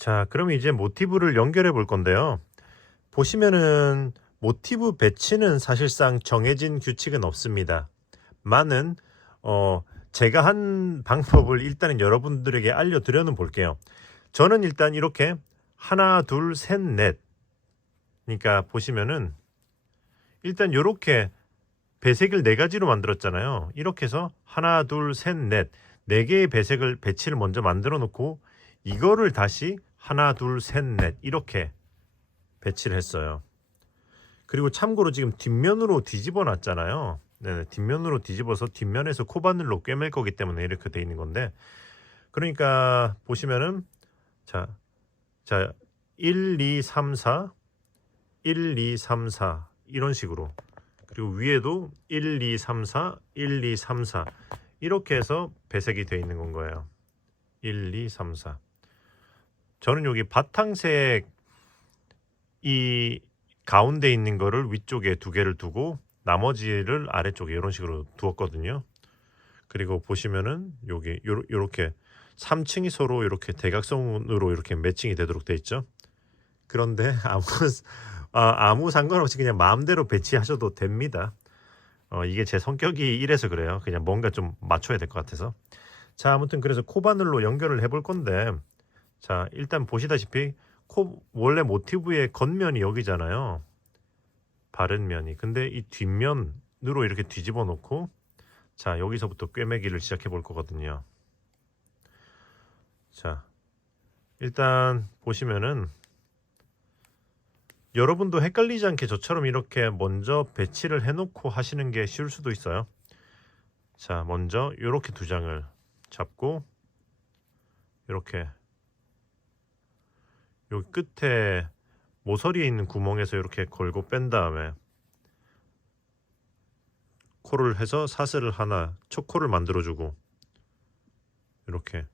자, 그럼 이제 모티브를 연결해 볼 건데요. 보시면은 모티브 배치는 사실상 정해진 규칙은 없습니다. 많은 제가 한 방법을 일단은 여러분들에게 알려드려는 볼게요. 저는 일단 이렇게 하나, 둘, 셋, 넷. 그러니까 보시면은 일단 이렇게 배색을 네 가지로 만들었잖아요. 이렇게 해서 하나, 둘, 셋, 넷. 네 개의 배치를 먼저 만들어 놓고 이거를 다시 하나, 둘, 셋, 넷 이렇게 배치를 했어요. 그리고 참고로 지금 뒷면으로 뒤집어 놨잖아요. 네, 뒷면으로 뒤집어서 뒷면에서 코바늘로 꿰맬 거기 때문에 이렇게 돼 있는 건데, 그러니까 보시면은 자, 자 1, 2, 3, 4 1, 2, 3, 4 이런 식으로, 그리고 위에도 1, 2, 3, 4 1, 2, 3, 4 이렇게 해서 배색이 돼 있는 건 거예요. 1, 2, 3, 4. 저는 여기 바탕색 이 가운데 있는 거를 위쪽에 두 개를 두고 나머지를 아래쪽에 이런 식으로 두었거든요. 그리고 보시면은 여기 요렇게 3층이 서로 이렇게 대각선으로 이렇게 매칭이 되도록 돼 있죠. 그런데 아무 상관없이 그냥 마음대로 배치하셔도 됩니다. 이게 제 성격이 이래서 그래요. 그냥 뭔가 좀 맞춰야 될 것 같아서. 자, 아무튼 그래서 코바늘로 연결을 해볼 건데, 자, 일단 보시다시피 원래 모티브의 겉면이 여기잖아요. 바른 면이. 근데 이 뒷면으로 이렇게 뒤집어 놓고, 자, 여기서부터 꿰매기를 시작해 볼 거거든요. 자, 일단 보시면은 여러분도 헷갈리지 않게 저처럼 이렇게 먼저 배치를 해 놓고 하시는 게 쉬울 수도 있어요. 자, 먼저 이렇게 두 장을 잡고 이렇게 여기 끝에 모서리에 있는 구멍에서 이렇게 걸고 뺀 다음에 코를 해서 사슬을 하나, 첫 코를 만들어주고 이렇게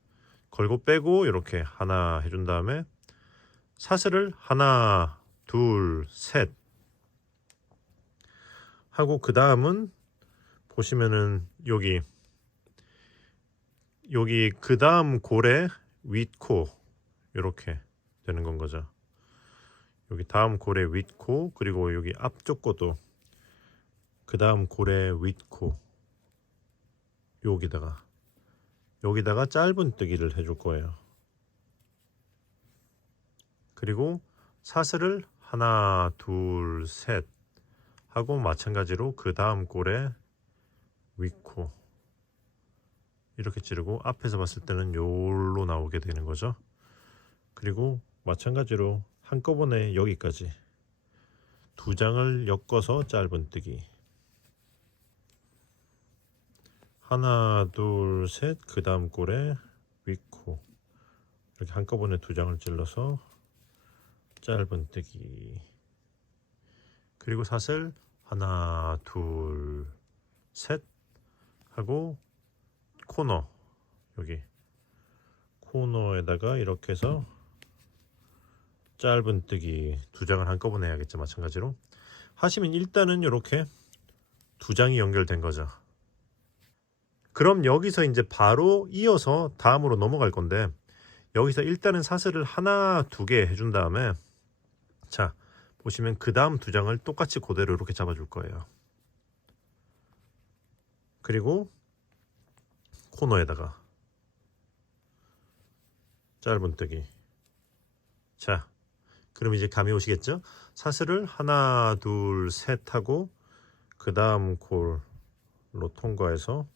걸고 빼고 이렇게 하나 해준 다음에 사슬을 하나, 둘, 셋 하고, 그 다음은 보시면은 여기 그 다음 고래 윗코 이렇게 되는 건 거죠. 여기 다음 고래 윗코, 그리고 여기 앞쪽 것도 그 다음 고래 윗코, 여기다가 짧은뜨기를 해줄 거예요. 그리고 사슬을 하나, 둘, 셋 하고 마찬가지로 그 다음 고래 윗코 이렇게 찌르고, 앞에서 봤을 때는 요로 나오게 되는 거죠. 그리고 마찬가지로 한꺼번에 여기까지 두 장을 엮어서 짧은뜨기 하나, 둘, 셋, 그 다음 고래 윗코 이렇게 한꺼번에 두 장을 찔러서 짧은뜨기, 그리고 사슬 하나, 둘, 셋 하고 코너, 여기 코너에다가 이렇게 해서 짧은뜨기 두 장을 한꺼번에 해야겠죠. 마찬가지로 하시면 일단은 이렇게 두 장이 연결된 거죠. 그럼 여기서 이제 바로 이어서 다음으로 넘어갈 건데, 여기서 일단은 사슬을 하나, 두 개 해준 다음에, 자, 보시면 그 다음 두 장을 똑같이 그대로 이렇게 잡아줄 거예요. 그리고 코너에다가 짧은뜨기. 자, 그럼 이제 감이 오시겠죠? 사슬을 하나, 둘, 셋 하고 그 다음 콜로 통과해서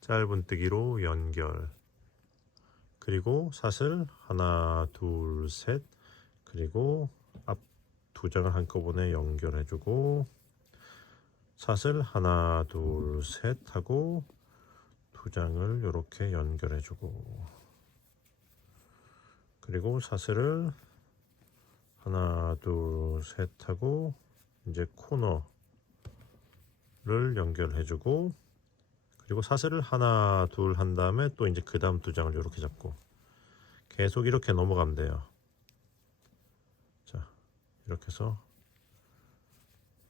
짧은뜨기로 연결, 그리고 사슬 하나, 둘, 셋, 그리고 앞 두 장을 한꺼번에 연결해주고 사슬 하나, 둘, 셋 하고 두 장을 이렇게 연결해주고, 그리고 사슬을 하나, 둘, 셋 하고 이제 코너를 연결해주고, 그리고 사슬을 하나, 둘 한 다음에 또 이제 그 다음 두 장을 이렇게 잡고 계속 이렇게 넘어가면 돼요. 자, 이렇게 해서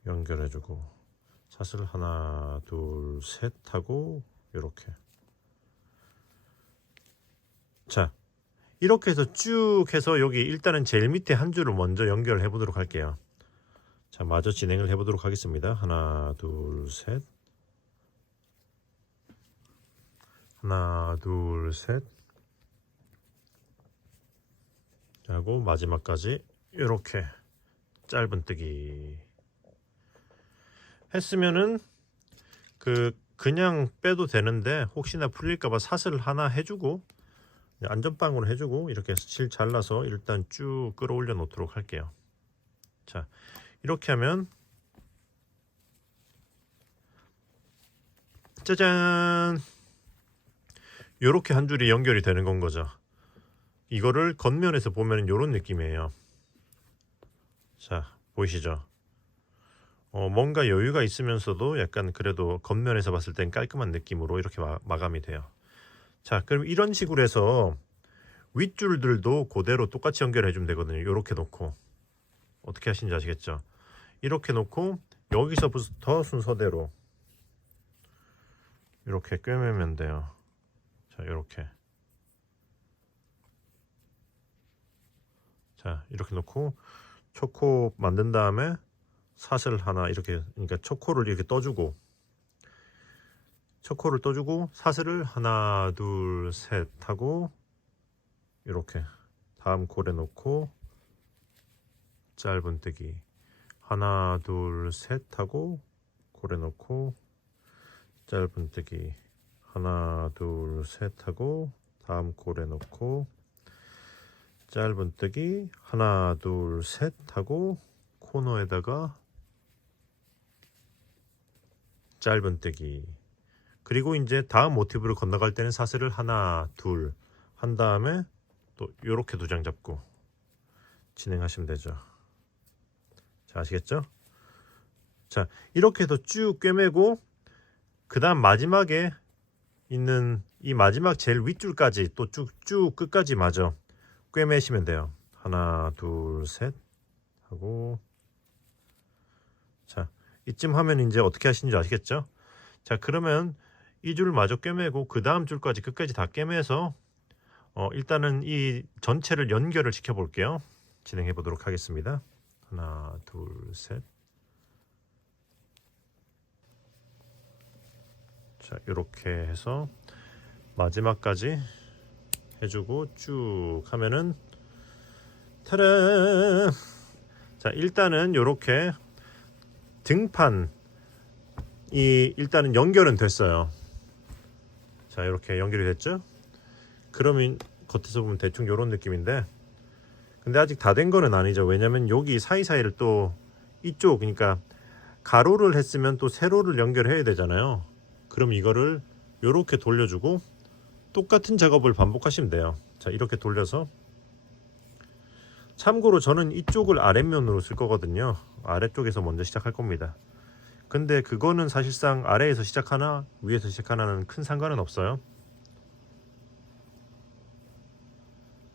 연결해주고 사슬 하나, 둘, 셋 하고 이렇게. 자, 이렇게 해서 쭉 해서 여기 일단은 제일 밑에 한 줄을 먼저 연결해 보도록 할게요. 자, 마저 진행을 해 보도록 하겠습니다. 하나, 둘, 셋. 하나, 둘, 셋. 하고 마지막까지 이렇게 짧은뜨기 했으면은 그냥 빼도 되는데 혹시나 풀릴까봐 사슬 하나 해주고 안전빵으로 해주고 이렇게 실 잘라서 일단 쭉 끌어올려 놓도록 할게요. 자, 이렇게 하면 짜잔, 요렇게 한 줄이 연결이 되는 건 거죠. 이거를 겉면에서 보면 이런 느낌이에요. 자, 보이시죠? 뭔가 여유가 있으면서도 약간 그래도 겉면에서 봤을 땐 깔끔한 느낌으로 이렇게 마감이 돼요. 자, 그럼 이런 식으로 해서 윗줄들도 그대로 똑같이 연결해 주면 되거든요. 이렇게 놓고 어떻게 하시는지 아시겠죠? 이렇게 놓고 여기서부터 순서대로 이렇게 꿰매면 돼요. 자, 이렇게. 자, 이렇게 놓고 초코 만든 다음에 사슬 하나 이렇게, 그러니까 초코를 이렇게 떠주고 사슬을 하나 둘 셋 하고 이렇게 다음 골에 놓고 짧은뜨기 하나 둘 셋 하고 골에 놓고 짧은뜨기 하나 둘 셋 하고 다음 골에 놓고 짧은뜨기 하나 둘 셋 하고 코너에다가 짧은뜨기. 그리고 이제 다음 모티브를 건너갈 때는 사슬을 하나 둘 한 다음에 또 요렇게 두 장 잡고 진행하시면 되죠. 자, 아시겠죠? 자, 이렇게 해서 쭉 꿰매고 그 다음 마지막에 있는 이 마지막 제일 윗줄까지 또 쭉쭉 끝까지 마저 꿰매시면 돼요. 하나 둘 셋 하고, 자, 이쯤 하면 이제 어떻게 하시는지 아시겠죠? 자, 그러면 이 줄 마저 꿰매고 그 다음 줄까지 끝까지 다 꿰매서 일단은 이 전체를 연결을 시켜 볼게요. 진행해 보도록 하겠습니다. 하나 둘 셋. 자, 이렇게 해서 마지막까지 해주고 쭉 하면은 타란. 자, 일단은 이렇게 등판이 일단은 연결은 됐어요. 자, 이렇게 연결이 됐죠? 그러면 겉에서 보면 대충 이런 느낌인데, 근데 아직 다 된 거는 아니죠. 왜냐면 여기 사이사이를 또 이쪽, 그러니까 가로를 했으면 또 세로를 연결해야 되잖아요. 그럼 이거를 이렇게 돌려주고 똑같은 작업을 반복하시면 돼요. 자, 이렇게 돌려서, 참고로 저는 이쪽을 아랫면으로 쓸 거거든요. 아래쪽에서 먼저 시작할 겁니다. 근데 그거는 사실상 아래에서 시작하나 위에서 시작하나는 큰 상관은 없어요.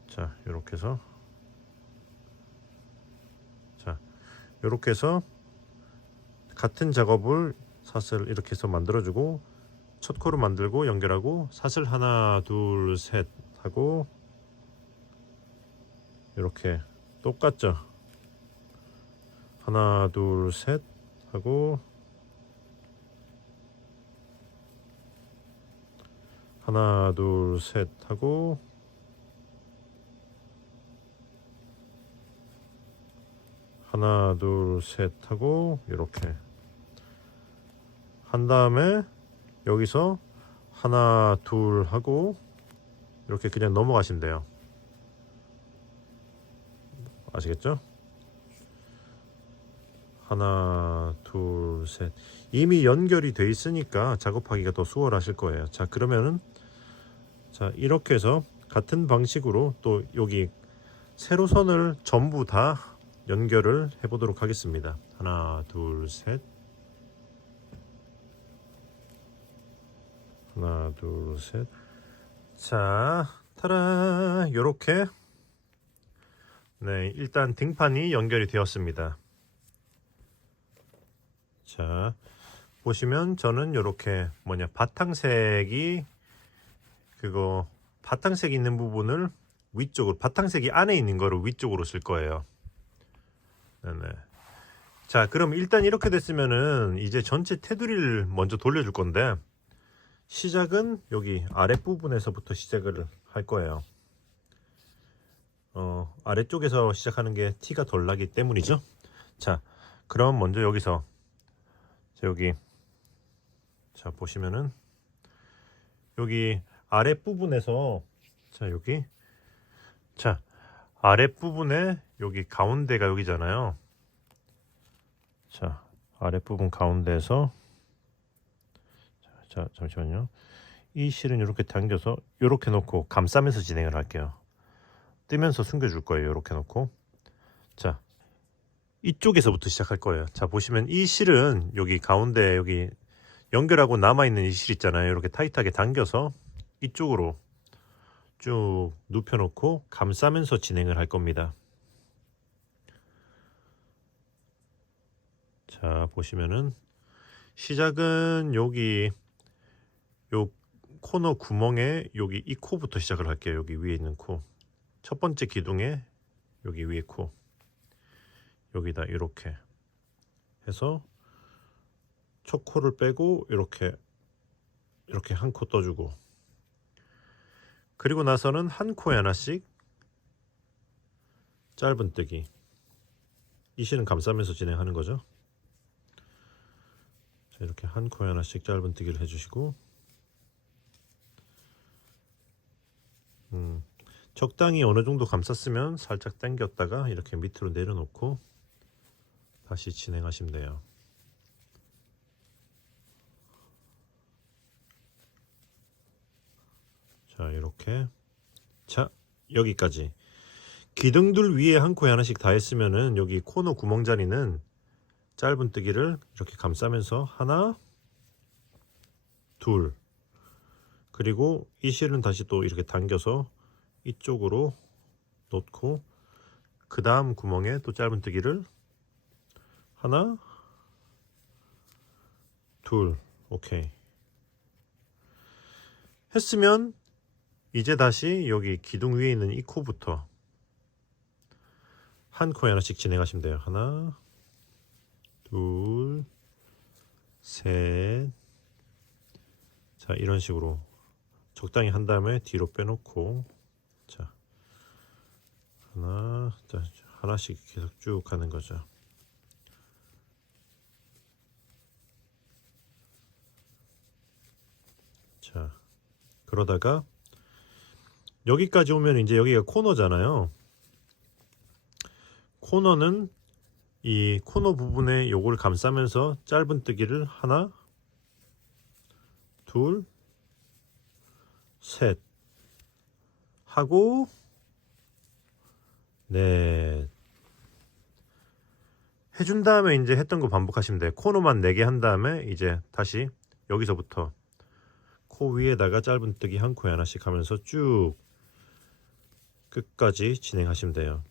자, 이렇게 해서, 자, 이렇게 해서 같은 작업을 사슬 이렇게 해서 만들어주고 첫 코를 만들고 연결하고 사슬 하나 둘 셋 하고 이렇게 똑같죠. 하나 둘 셋 하고 하나 둘 셋 하고 하나 둘 셋 하고 이렇게 한 다음에 여기서 하나 둘 하고 이렇게 그냥 넘어가시면 돼요. 아시겠죠? 하나 둘 셋. 이미 연결이 돼 있으니까 작업하기가 더 수월하실 거예요. 자, 그러면은 자, 이렇게 해서 같은 방식으로 또 여기 세로선을 전부 다 연결을 해 보도록 하겠습니다. 하나 둘 셋. 하나 둘 셋. 자, 타라, 요렇게 네, 일단 등판이 연결이 되었습니다. 자, 보시면 저는 요렇게 바탕색이 바탕색 있는 부분을 위쪽으로, 바탕색이 안에 있는 거를 위쪽으로 쓸 거예요. 네네. 자, 그럼 일단 이렇게 됐으면은 이제 전체 테두리를 먼저 돌려줄 건데, 시작은 여기 아랫부분에서부터 시작을 할 거예요. 아래쪽에서 시작하는 게 티가 덜 나기 때문이죠. 자, 그럼 먼저 여기서, 자, 여기, 자, 보시면은 여기 아랫부분에서, 자, 여기, 자, 아랫부분에 여기 가운데가 여기잖아요. 자, 아랫부분 가운데에서, 자, 잠시만요. 이 실은 이렇게 당겨서 이렇게 놓고 감싸면서 진행을 할게요. 뜨면서 숨겨줄 거예요. 이렇게 놓고. 자, 이쪽에서부터 시작할 거예요. 자, 보시면 이 실은 여기 가운데 여기 연결하고 남아있는 이 실 있잖아요. 이렇게 타이트하게 당겨서 이쪽으로 쭉 눕혀놓고 감싸면서 진행을 할 겁니다. 자, 보시면은 시작은 여기 요 코너 구멍에 여기 이 코부터 시작을 할게요. 여기 위에 있는 코. 첫 번째 기둥에 여기 위에 코. 여기다 이렇게 해서 첫 코를 빼고 이렇게 한 코 떠주고, 그리고 나서는 한 코에 하나씩 짧은뜨기. 이 실은 감싸면서 진행하는 거죠. 자, 이렇게 한 코에 하나씩 짧은뜨기를 해주시고, 적당히 어느 정도 감쌌으면 살짝 당겼다가 이렇게 밑으로 내려놓고 다시 진행하시면 돼요. 자, 이렇게. 자, 여기까지. 기둥들 위에 한 코에 하나씩 다 했으면은 여기 코너 구멍 자리는 짧은뜨기를 이렇게 감싸면서 하나, 둘, 그리고 이 실은 다시 또 이렇게 당겨서 이쪽으로 놓고, 그 다음 구멍에 또 짧은뜨기를 하나, 둘, 오케이 했으면 이제 다시 여기 기둥 위에 있는 이 코부터 한 코에 하나씩 진행하시면 돼요. 하나, 둘, 셋. 자, 이런 식으로 적당히 한 다음에 뒤로 빼놓고, 자, 하나, 자, 하나씩 계속 쭉 가는 거죠. 자, 그러다가 여기까지 오면 이제 여기가 코너잖아요. 코너는 이 코너 부분에 요걸 감싸면서 짧은뜨기를 하나, 둘, 셋 하고 넷 해준 다음에 이제 했던 거 반복하시면 돼요. 코너만 4개 한 다음에 이제 다시 여기서부터 코 위에다가 짧은뜨기 한 코에 하나씩 하면서 쭉 끝까지 진행하시면 돼요.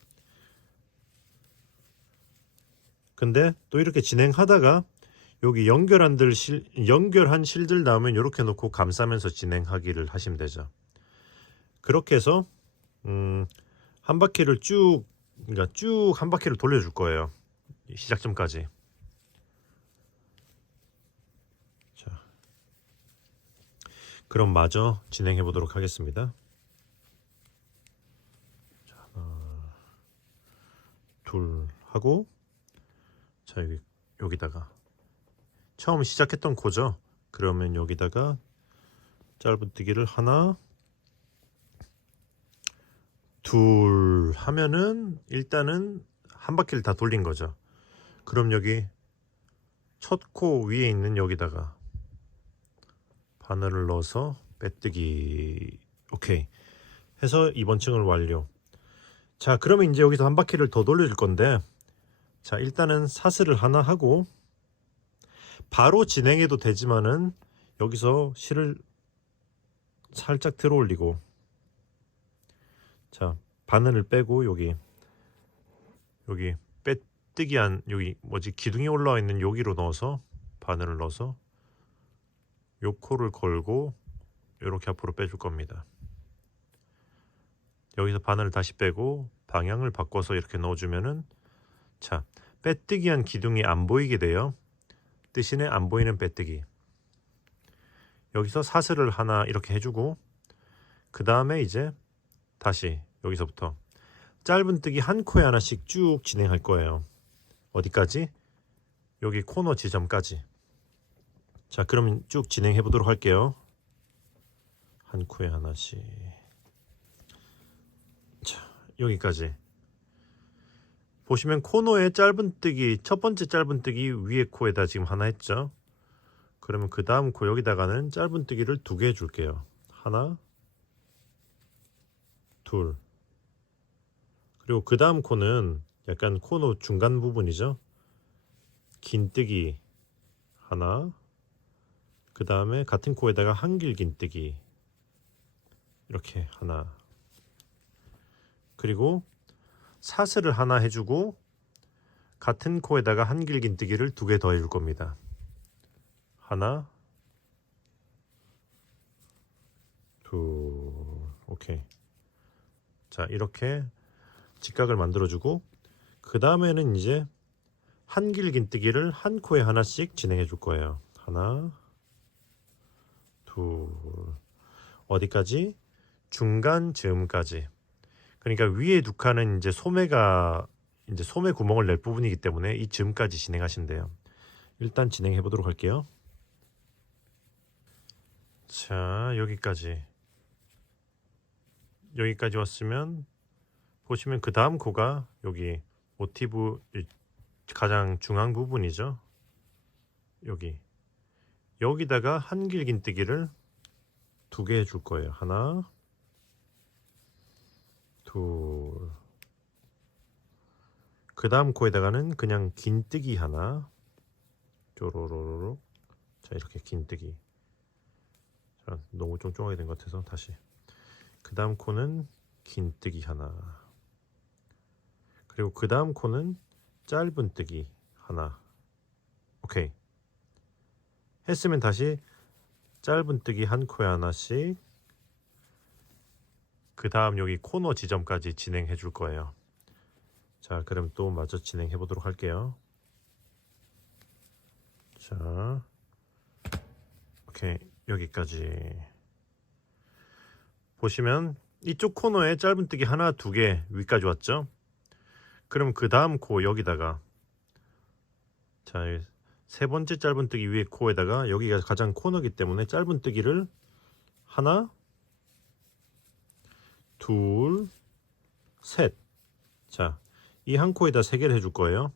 근데 또 이렇게 진행하다가 여기 연결한 실들 나오면 이렇게 놓고 감싸면서 진행하기를 하시면 되죠. 그렇게 해서 한 바퀴를 그러니까 쭉 한 바퀴를 돌려줄 거예요. 시작점까지. 자, 그럼 마저 진행해 보도록 하겠습니다. 자, 하나, 둘 하고, 자, 여기다가 처음 시작했던 코죠. 그러면 여기다가 짧은뜨기를 하나, 둘 하면은 일단은 한 바퀴를 다 돌린 거죠. 그럼 여기 첫 코 위에 있는 여기다가 바늘을 넣어서 빼뜨기. 오케이 해서 이번 층을 완료. 자, 그러면 이제 여기서 한 바퀴를 더 돌려줄 건데, 자, 일단은 사슬을 하나 하고 바로 진행해도 되지만은 여기서 실을 살짝 들어 올리고, 자, 바늘을 빼고 여기 빼뜨기한 여기 뭐지 기둥이 올라와 있는 여기로 넣어서 바늘을 넣어서 요 코를 걸고 이렇게 앞으로 빼줄 겁니다. 여기서 바늘을 다시 빼고 방향을 바꿔서 이렇게 넣어주면은 자, 빼뜨기한 기둥이 안 보이게 돼요. 대신에 안 보이는 빼뜨기. 여기서 사슬을 하나 이렇게 해주고 그 다음에 이제 다시 여기서부터 짧은뜨기 한 코에 하나씩 쭉 진행할 거예요. 어디까지? 여기 코너 지점까지. 자, 그럼 쭉 진행해 보도록 할게요. 한 코에 하나씩. 자, 여기까지. 보시면 코너에 짧은뜨기, 첫 번째 짧은뜨기 위에 코에다 지금 하나 했죠. 그러면 그 다음 코 여기다가는 짧은뜨기를 2개 해줄게요. 하나, 둘. 그리고 그 다음 코는 약간 코너 중간 부분이죠. 긴뜨기 하나, 그 다음에 같은 코에다가 한길 긴뜨기 이렇게 하나, 그리고 사슬을 하나 해주고 같은 코에다가 한길 긴뜨기를 2개 더 해줄 겁니다. 하나, 둘, 오케이. 자, 이렇게 직각을 만들어주고 그 다음에는 이제 한길 긴뜨기를 한 코에 하나씩 진행해 줄 거예요. 하나, 둘, 어디까지? 중간 즈음까지. 그러니까 위에 2칸은 이제 소매 구멍을 낼 부분이기 때문에 이 즈음까지 진행하신대요. 일단 진행해 보도록 할게요. 자, 여기까지 왔으면 보시면 그 다음 코가 여기 모티브 가장 중앙 부분이죠. 여기다가 한길 긴뜨기를 2개 해줄 거예요. 하나, 둘. 그 다음 코에다가는 그냥 긴뜨기 하나, 쪼로로로로. 자, 이렇게 긴뜨기. 자, 너무 쫑쫑하게 된 것 같아서 다시. 그 다음 코는 긴뜨기 하나. 그리고 그 다음 코는 짧은뜨기 하나. 오케이. 했으면 다시 짧은뜨기 한 코에 하나씩. 그 다음 여기 코너 지점까지 진행해 줄 거예요. 자, 그럼 또 마저 진행해 보도록 할게요. 자, 오케이. 여기까지. 보시면 이쪽 코너에 짧은뜨기 하나, 2개 위까지 왔죠. 그럼 그 다음 코 여기다가 자, 세 번째 짧은뜨기 위에 코에다가 여기가 가장 코너기 때문에 짧은뜨기를 하나, 둘, 셋. 자, 이 한 코에다 3개를 해줄 거예요.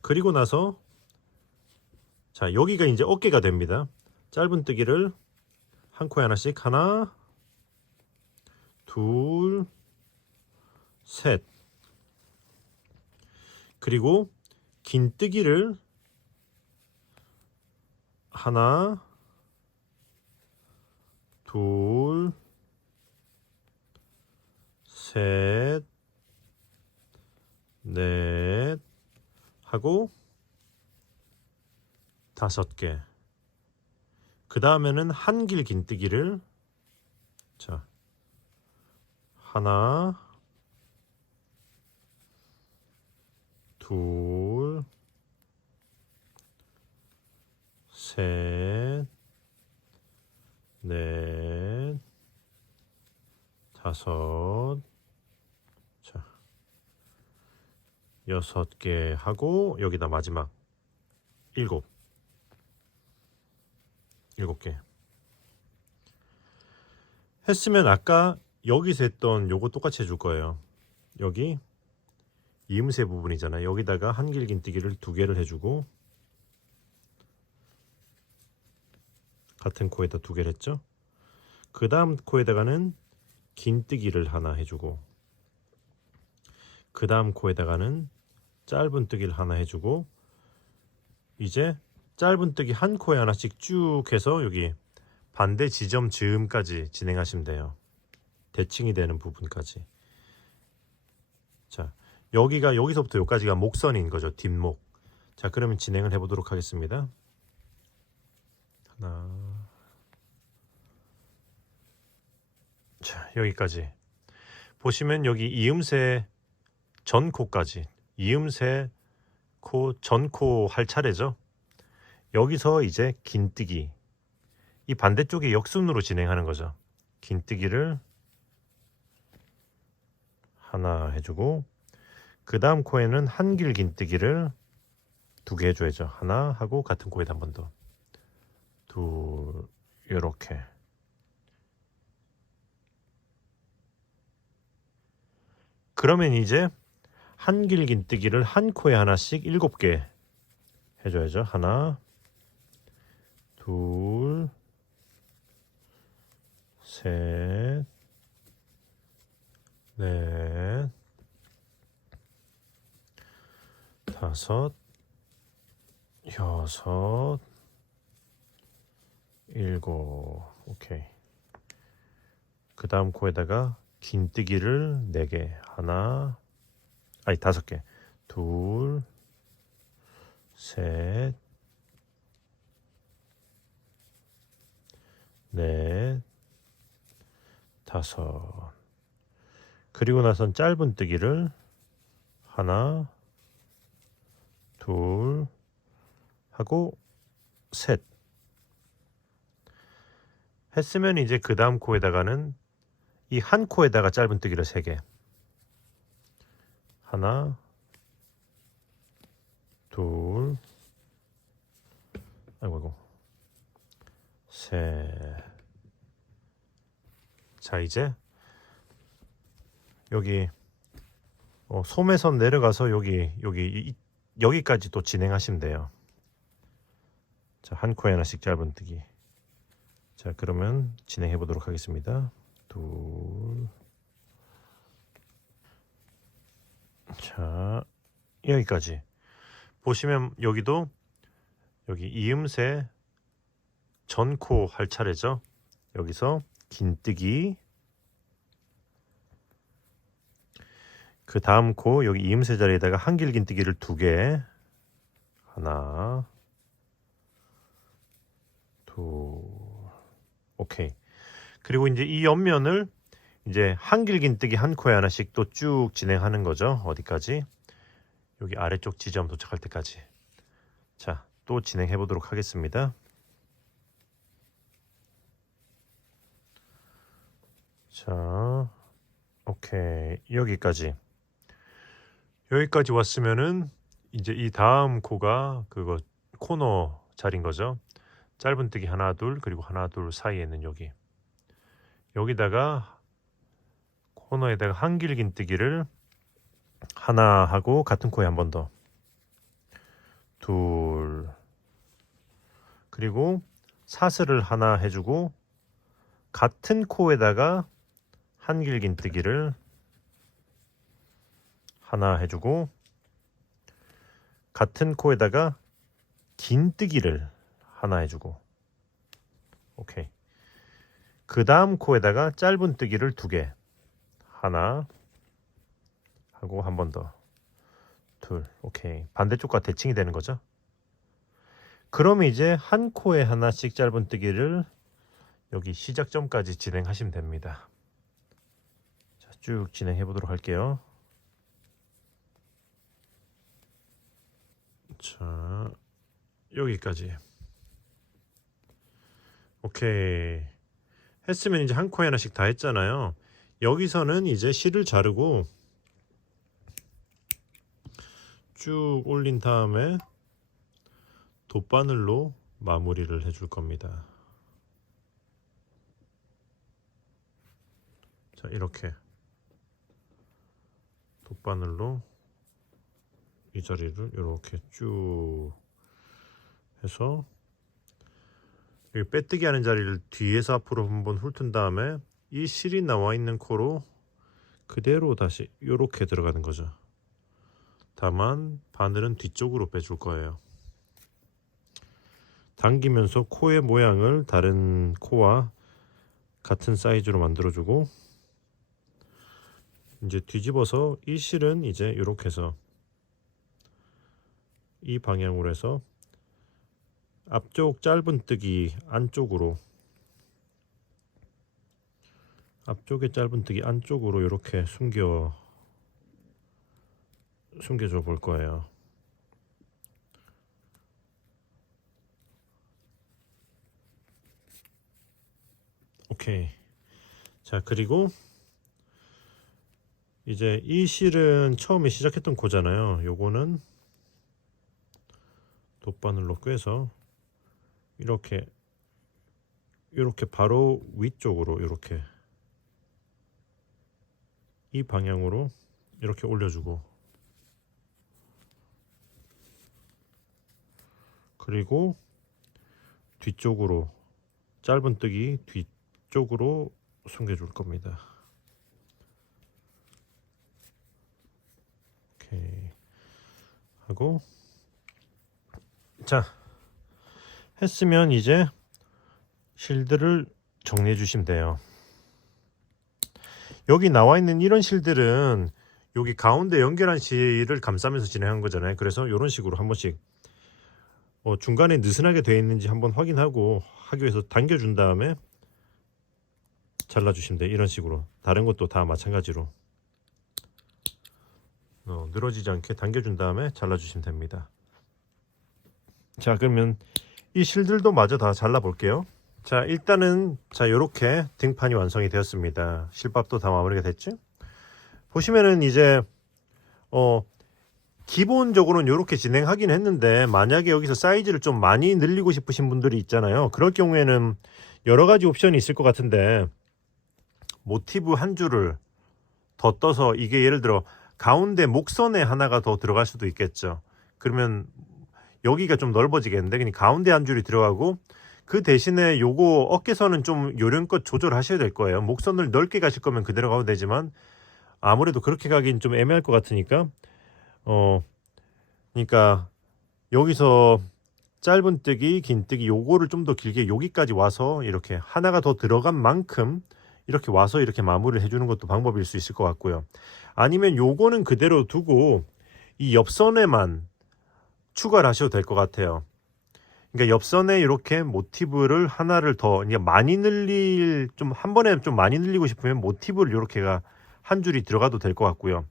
그리고 나서 자, 여기가 이제 어깨가 됩니다. 짧은뜨기를 한 코에 하나씩 하나, 둘, 셋. 그리고 긴뜨기를 하나, 둘, 셋, 넷 하고 5개. 그 다음에는 한길 긴뜨기를 자, 하나, 둘, 셋, 넷, 5, 자, 6개 하고 여기다 마지막 7개 했으면 아까 여기서 했던 요거 똑같이 해줄 거예요. 여기 이음새 부분이잖아요. 여기다가 한길 긴뜨기를 2개를 해주고 같은 코에다 2개를 했죠. 그 다음 코에다가는 긴뜨기를 하나 해주고 그 다음 코에다가는 짧은뜨기를 하나 해주고 이제 짧은뜨기 한 코에 하나씩 쭉 해서 여기 반대 지점 즈음까지 진행하시면 돼요. 대칭이 되는 부분까지. 자, 여기서부터 여기까지가 목선인 거죠. 뒷목. 자, 그러면 진행을 해보도록 하겠습니다. 하나. 자, 여기까지. 보시면 여기 이음새 전코까지 이음새 코 전코 할 차례죠. 여기서 이제 긴뜨기 이 반대쪽에 역순으로 진행하는 거죠. 긴뜨기를 하나 해주고 그 다음 코에는 한길 긴뜨기를 2개 해줘야죠. 하나 하고 같은 코에다 한 번 더 둘 이렇게 그러면 이제 한길 긴뜨기를 한 코에 하나씩 7개 해줘야죠. 하나 둘 셋 넷 다섯 여섯 일곱 오케이. 그 다음 코에다가 긴뜨기를 4개 하나 아니 5개 둘 셋 넷 다섯 그리고 나선 짧은 뜨기를 하나 둘 하고 셋 했으면 이제 그 다음 코에다가는 이 한 코에다가 짧은 뜨기를 3개 하나 둘 아이고 셋. 자 이제 여기 소매선 내려가서 여기까지 또 진행하시면 돼요. 자, 한 코에 하나씩 짧은 뜨기. 자, 그러면 진행해 보도록 하겠습니다. 둘. 자, 여기까지. 보시면 여기도 여기 이음새 전코 할 차례죠. 여기서 긴뜨기. 그 다음 코 여기 이음새 자리에다가 한길 긴뜨기를 2개. 하나. 둘. 오케이. 그리고 이제 이 옆면을 이제 한길 긴뜨기 한 코에 하나씩 또 쭉 진행하는 거죠. 어디까지? 여기 아래쪽 지점 도착할 때까지. 자, 또 진행해 보도록 하겠습니다. 자, 오케이. 여기까지 왔으면은 이제 이 다음 코가 그거 코너 자리인 거죠. 짧은뜨기 하나 둘 그리고 하나 둘 사이에 있는 여기다가 코너에다가 한길 긴뜨기를 하나 하고 같은 코에 한 번 더 둘 그리고 사슬을 하나 해주고 같은 코에다가 한길 긴뜨기를 하나 해주고 같은 코에다가 긴뜨기를 하나 해주고 오케이. 그 다음 코에다가 짧은 뜨기를 2개 하나 하고 한 번 더 둘 오케이. 반대쪽과 대칭이 되는 거죠. 그럼 이제 한 코에 하나씩 짧은 뜨기를 여기 시작점까지 진행하시면 됩니다. 자, 쭉 진행해 보도록 할게요. 자, 여기까지. 오케이. 했으면 이제 한 코에 하나씩 다 했잖아요. 여기서는 이제 실을 자르고 쭉 올린 다음에 돗바늘로 마무리를 해줄 겁니다. 자, 이렇게 돗바늘로 이 자리를 이렇게 쭉 해서 여기 빼뜨기 하는 자리를 뒤에서 앞으로 한번 훑은 다음에 이 실이 나와 있는 코로 그대로 다시 이렇게 들어가는 거죠. 다만 바늘은 뒤쪽으로 빼줄 거예요. 당기면서 코의 모양을 다른 코와 같은 사이즈로 만들어주고 이제 뒤집어서 이 실은 이제 이렇게 해서 이 방향으로 해서 앞쪽 짧은 뜨기 안쪽으로 앞쪽에 짧은뜨기 안쪽으로 이렇게 숨겨줘 볼 거예요. 오케이. 자, 그리고 이제 이 실은 처음에 시작했던 코잖아요. 요거는 돗바늘로 꿰서 이렇게 바로 위쪽으로 이렇게 이 방향으로 이렇게 올려주고, 그리고 뒤쪽으로 짧은뜨기 뒤쪽으로 숨겨줄 겁니다. 오케이 하고, 자, 했으면 이제 실들을 정리해 주시면 돼요. 여기 나와 있는 이런 실들은 여기 가운데 연결한 실을 감싸면서 진행한 거잖아요. 그래서 이런 식으로 한 번씩 중간에 느슨하게 되어 있는지 한번 확인하고 하기 위해서 당겨준 다음에 잘라주시면 돼요. 이런 식으로 다른 것도 다 마찬가지로 늘어지지 않게 당겨준 다음에 잘라주시면 됩니다. 자, 그러면 이 실들도 마저 다 잘라 볼게요. 자, 일단은 요렇게 등판이 완성이 되었습니다. 실밥도 다 마무리가 됐죠. 보시면은 이제 기본적으로는 이렇게 진행하긴 했는데, 만약에 여기서 사이즈를 좀 많이 늘리고 싶으신 분들이 있잖아요. 그럴 경우에는 여러 가지 옵션이 있을 것 같은데, 모티브 한 줄을 더 떠서, 이게 예를 들어 가운데 목선에 하나가 더 들어갈 수도 있겠죠. 그러면 여기가 좀 넓어지겠는데, 그냥 가운데 한 줄이 들어가고, 그 대신에 요거 어깨선은 좀 요령껏 조절하셔야 될 거예요. 목선을 넓게 가실 거면 그대로 가도 되지만 아무래도 그렇게 가긴 좀 애매할 것 같으니까 그러니까 여기서 짧은뜨기, 긴뜨기 요거를 좀 더 길게 여기까지 와서 이렇게 하나가 더 들어간 만큼 이렇게 와서 이렇게 마무리를 해주는 것도 방법일 수 있을 것 같고요. 아니면 요거는 그대로 두고 이 옆선에만 추가를 하셔도 될 것 같아요. 그러니까 옆선에 이렇게 모티브를 하나를 더, 그러니까 많이 늘릴, 좀 한 번에 좀 많이 늘리고 싶으면 모티브를 이렇게가 한 줄이 들어가도 될 것 같고요.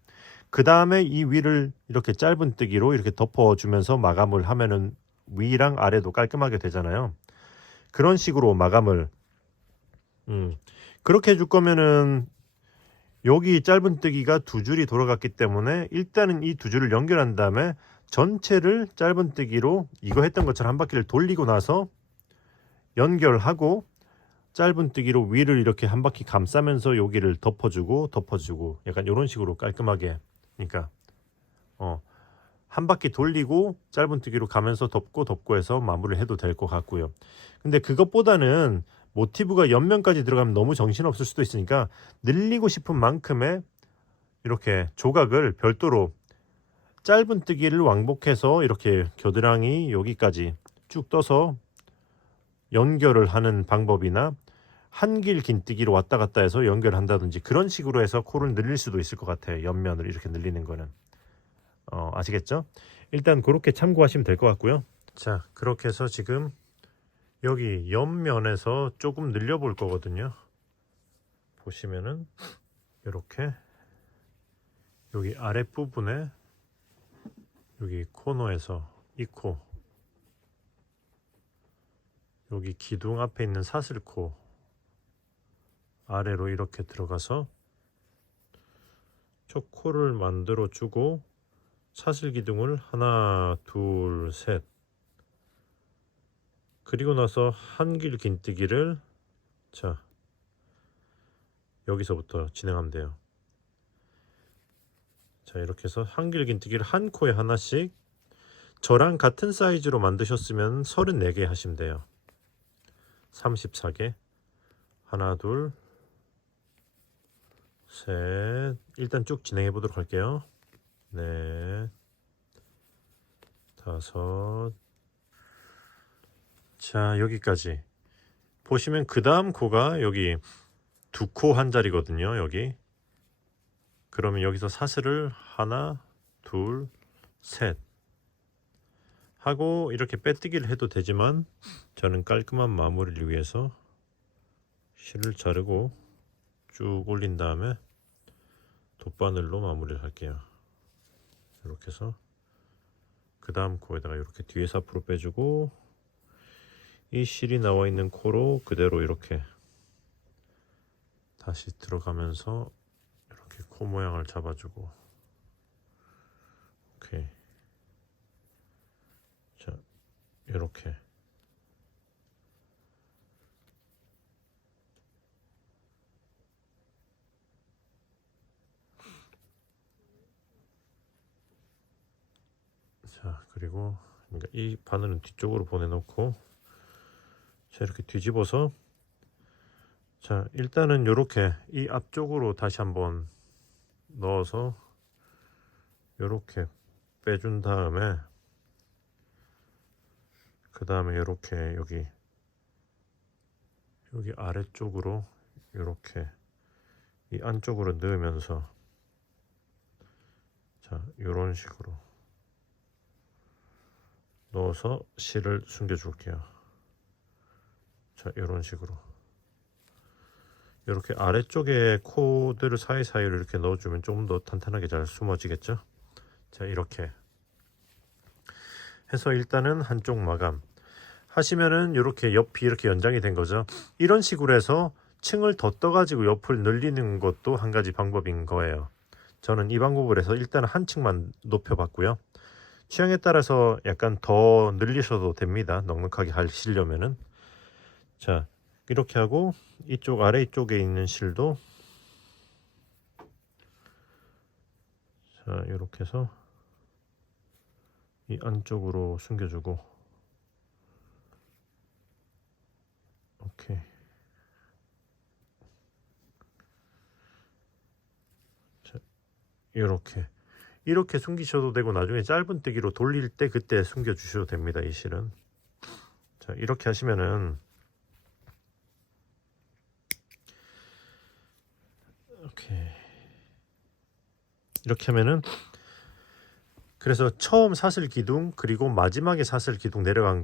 그 다음에 이 위를 이렇게 짧은뜨기로 이렇게 덮어주면서 마감을 하면은 위랑 아래도 깔끔하게 되잖아요. 그런 식으로 마감을 그렇게 해줄 거면은, 여기 짧은뜨기가 두 줄이 돌아갔기 때문에 일단은 이 두 줄을 연결한 다음에 전체를 짧은뜨기로 이거 했던 것처럼 한 바퀴를 돌리고 나서 연결하고, 짧은뜨기로 위를 이렇게 한 바퀴 감싸면서 여기를 덮어주고 약간 이런 식으로 깔끔하게, 그러니까 한 바퀴 돌리고 짧은뜨기로 가면서 덮고 해서 마무리를 해도 될 것 같고요. 근데 그것보다는 모티브가 옆면까지 들어가면 너무 정신없을 수도 있으니까 늘리고 싶은 만큼의 이렇게 조각을 별도로 짧은뜨기를 왕복해서 이렇게 겨드랑이 여기까지 쭉 떠서 연결을 하는 방법이나 한길 긴뜨기로 왔다 갔다 해서 연결한다든지 그런 식으로 해서 코를 늘릴 수도 있을 것 같아요. 옆면을 이렇게 늘리는 거는 아시겠죠? 일단 그렇게 참고하시면 될 것 같고요. 자, 그렇게 해서 지금 여기 옆면에서 조금 늘려 볼 거거든요. 보시면은 이렇게 여기 아랫부분에 여기 코너에서 이 코, 여기 기둥 앞에 있는 사슬코 아래로 이렇게 들어가서 저 코를 만들어 주고 사슬 기둥을 하나, 둘, 셋, 그리고 나서 한길 긴뜨기를 자 여기서부터 진행하면 돼요. 자, 이렇게 해서 한길 긴뜨기를 한 코에 하나씩, 저랑 같은 사이즈로 만드셨으면 34개 하시면 돼요. 34개. 하나, 둘, 셋. 일단 쭉 진행해 보도록 할게요. 넷, 다섯. 자, 여기까지 보시면 그 다음 코가 여기 두 코 한 자리거든요. 여기. 그러면 여기서 사슬을 하나, 둘, 셋 하고 이렇게 빼뜨기를 해도 되지만 저는 깔끔한 마무리를 위해서 실을 자르고 쭉 올린 다음에 돗바늘로 마무리를 할게요. 이렇게 해서 그 다음 코에다가 이렇게 뒤에서 앞으로 빼주고 이 실이 나와 있는 코로 그대로 이렇게 다시 들어가면서 이렇게 코 모양을 잡아주고, 오케이. 자, 이렇게 자, 그리고 그러니까 이 바늘은 뒤쪽으로 보내놓고, 자, 이렇게 뒤집어서, 자, 일단은 이렇게 이 앞쪽으로 다시 한번 넣어서 이렇게 빼준 다음에, 그 다음에 이렇게 여기 아래쪽으로 이렇게 이 안쪽으로 넣으면서, 자, 이런 식으로 넣어서 실을 숨겨 줄게요. 자, 이런 식으로 이렇게 아래쪽에 코드를 사이사이로 이렇게 넣어주면 조금 더 탄탄하게 잘 숨어지겠죠. 자, 이렇게 해서 일단은 한쪽 마감 하시면은 이렇게 옆이 이렇게 연장이 된 거죠. 이런 식으로 해서 층을 더 떠가지고 옆을 늘리는 것도 한 가지 방법인 거예요. 저는 이 방법을 해서 일단 한 층만 높여봤고요. 취향에 따라서 약간 더 늘리셔도 됩니다. 넉넉하게 하시려면은. 자, 이렇게 하고 이쪽 아래쪽에 있는 실도, 자, 이렇게 해서 이 안쪽으로 숨겨주고, 오케이. 자, 이렇게 숨기셔도 되고, 나중에 짧은뜨기로 돌릴 때 그때 숨겨 주셔도 됩니다. 이 실은. 자, 이렇게 하시면은, 오케이. 이렇게 하면은, 그래서 처음 사슬 기둥 그리고 마지막에 사슬 기둥 내려간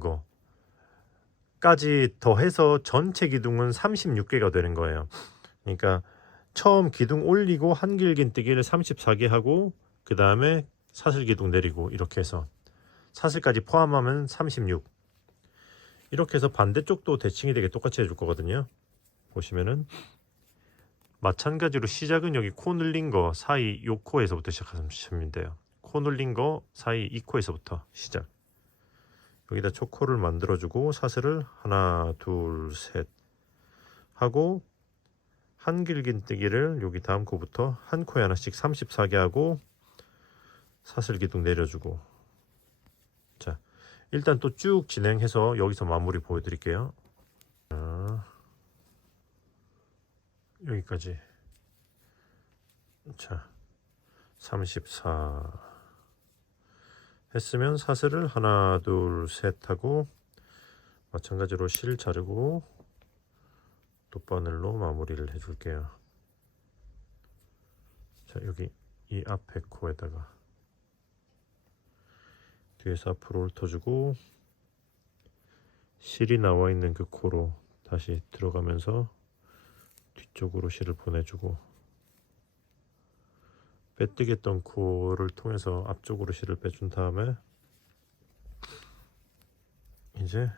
거까지 더해서 전체 기둥은 36개가 되는 거예요. 그러니까 처음 기둥 올리고 한길긴뜨기를 34개 하고, 그 다음에 사슬 기둥 내리고, 이렇게 해서 사슬까지 포함하면 36. 이렇게 해서 반대쪽도 대칭이 되게 똑같이 해줄 거거든요. 보시면은 마찬가지로 시작은 여기 코 늘린 거 사이 요 코에서부터 시작하시면 돼요. 코 늘린 거 사이 이 코에서부터 시작. 여기다 초코를 만들어주고 사슬을 하나 둘 셋 하고, 한길긴뜨기를 여기 다음 코부터 한 코에 하나씩 34개 하고 사슬 기둥 내려주고. 자, 일단 또 쭉 진행해서 여기서 마무리 보여드릴게요. 자, 여기까지. 자, 34 했으면 사슬을 하나 둘 셋 하고 마찬가지로 실 자르고 돗바늘로 마무리를 해줄게요. 자, 여기 이 앞에 코에다가 뒤에서 앞으로 훑어주고 실이 나와 있는 그 코로 다시 들어가면서 뒤쪽으로 실을 보내주고, 빼뜨겠던 코를 통해서 앞쪽으로 실을 빼준 다음에 이제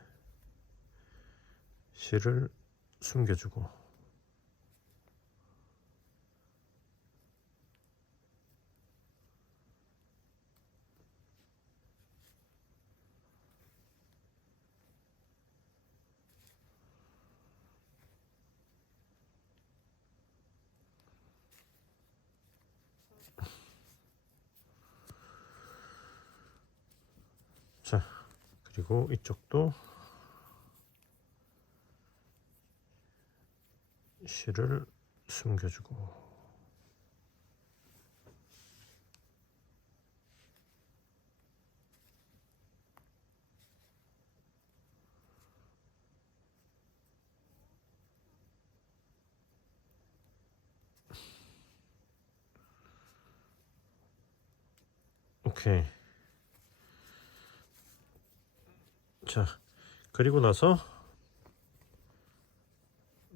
실을 숨겨주고, 자, 그리고 이쪽도 실을 숨겨주고, 오케이. 자, 그리고 나서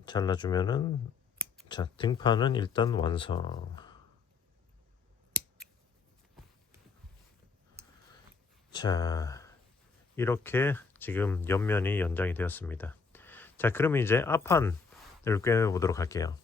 잘라주면은 자, 등판은 일단 완성. 자, 이렇게 지금 옆면이 연장이 되었습니다. 자, 그러면 이제 앞판을 꿰매 보도록 할게요.